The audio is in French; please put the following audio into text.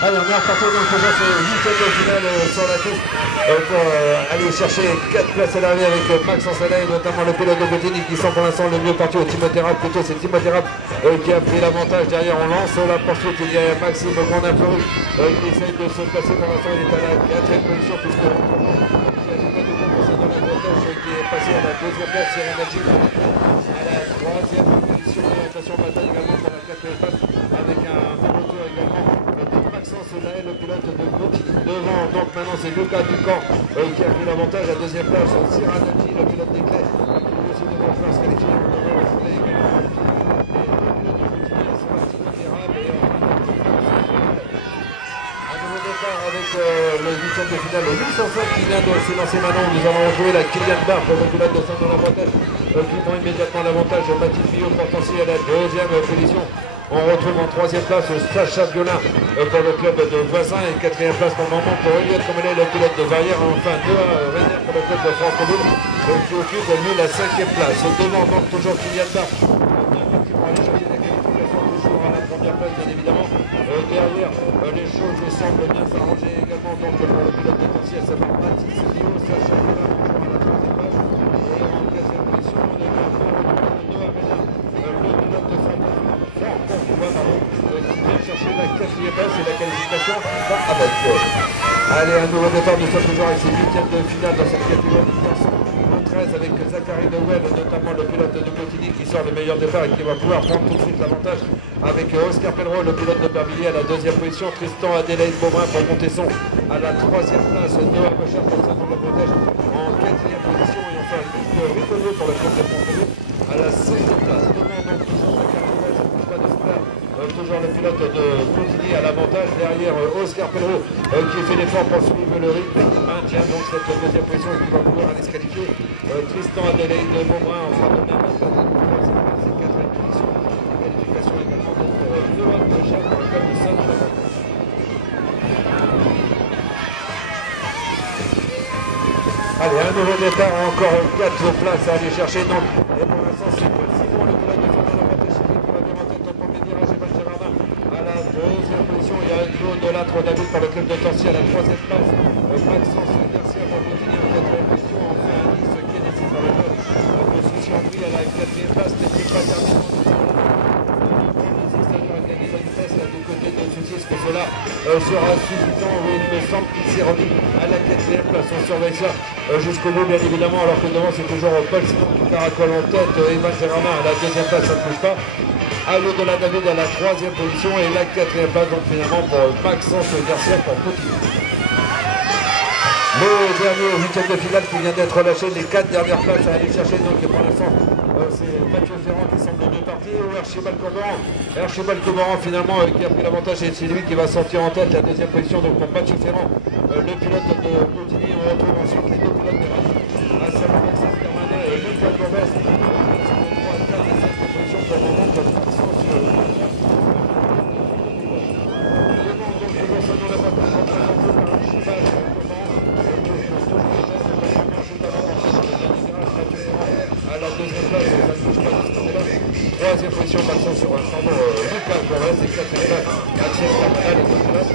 Allez, on est reparti donc pour ce huitième de finale sur la piste pour aller chercher 4 places à l'arrivée avec Maxence Alain et notamment le pilote de Bottini qui sont pour l'instant le mieux parti au Timothée Rapp. Plutôt c'est Timothée Rapp qui a pris l'avantage. Derrière on lance la poursuite. Il y a Maxime Grandin-Fleury qui essaye de se placer. Pour l'instant il est à la 4e position puisque qui est passé à la 2e place sur Energy à la 3e position. Orientation bataille également pour la 4e place avec un retour également Maxence Laël, le pilote de Bottini. Devant donc maintenant c'est Lucas Ducamp qui a pris l'avantage. À 2e place Siranagi, le pilote d'Éclair qui lui aussi devrait faire se qualifier. On devrait retrouver également le pilote de Bottini sur la Timothée Rapp et un nouveau départ avec le 8e de finale, le 805 qui vient de s'élancer maintenant. Nous allons retrouver la Kylian Barr pour le pilote de Saint-Denis-la-Bretèche qui prend immédiatement l'avantage. Mathilde Fillot potentiel à la 2e position. On retrouve en 3e place Sacha Violin pour le club de Voisin et 4e place pour le moment pour Elliot Comenet, le pilote de Barrière. Enfin Noah Reiner pour le club de Franconville qui occupe lui la 5e place. Devant donc toujours Kylian Barr qui va aller chercher la qualification toujours à la 1re place bien évidemment. Derrière les choses semblent bien s'arranger également donc pour le pilote de Torcy, à savoir Mathis Fillot, Sacha Violin toujours à la 3e place. Et en 4e position on a bien Noah Reiner, le pilote de Franconville qui vient chercher la 4e place et la qualification avec. Allez, un nouveau départ, nous sommes toujours avec ces 8e de finale dans cette catégorie de garçons. En 13 avec Zachary Dewell, notamment le pilote de Bottini qui sort le meilleur départ et qui va pouvoir prendre tout de suite l'avantage avec Oscar Pelleroy, le pilote de Bervilliers à la 2e position. Tristan Adélaïde Beaubrun pour Montesson à la 3e place. Noah Bochard pour Saint-Denis-la-Bretèche en 4e position. Et enfin, Juste Ricollier pour le club de Franconville à la 6e place. Devant donc toujours Zachary Dewell, ça ne bouge pas de cela. Toujours le pilote de Bottini à l'avantage. Derrière Oscar Pelleroy qui fait l'effort pour suivre le rythme. Il maintient donc cette 2e position qui va pouvoir aller se qualifier. Tristan Adélaïde Beaubrun en fin de même. C'est 4e position. Qualification également donc Noah Bochard pour le club de Saint-Denis. Allez, un nouveau départ, encore 4 places à aller chercher. Donc, et pour l'instant, c'est Paul Simon, le pilote de Saint-Denis-la-Bretèche qui va bien en tête au premier virage. Evan Gérardin à la 2e position. Il y a Claude Delattre David par le club de Torcy à la 3e place. Maxence Garcia pour Bottini en 4e position. Enfin, Nice qui est décidé par le club de Soucy-en-Brie à la 4e place. N'était pas terminé. Du côté de Soucy, est-ce que cela sera suffisant? Oui, il me semble qu'il s'est remis à la 4e place. On surveille ça jusqu'au bout, bien évidemment, alors que devant c'est toujours Paul Simon qui caracole en tête. Evan Gérardin à la 2e place, ça ne bouge pas. Allo de la David à la 3e position et la 4e place, donc finalement pour Maxence Garcia pour Bottini. Le dernier 8e de finale qui vient d'être lâché, les 4 dernières places à aller chercher. Donc pour l'instant, c'est Mathieu Ferrand qui semble de partir, ou Archibald Corberan. Archibald Corberan finalement qui a pris l'avantage et c'est lui qui va sortir en tête la 2e position. Donc pour Mathieu Ferrand, le pilote de Bottini. On retrouve ensuite les 2 pilotes de Rallye, à savoir Maxence Carmanet et Lucas Courbet. Ils sont de 3 à 4 et 5e position pour le moment de Maxence. À la 2e place, ça ne bouge pas de ce côté-là. 3e position, Maxence sur Lucas Courbet et 4e place, Maxime Carmanal et 2 places.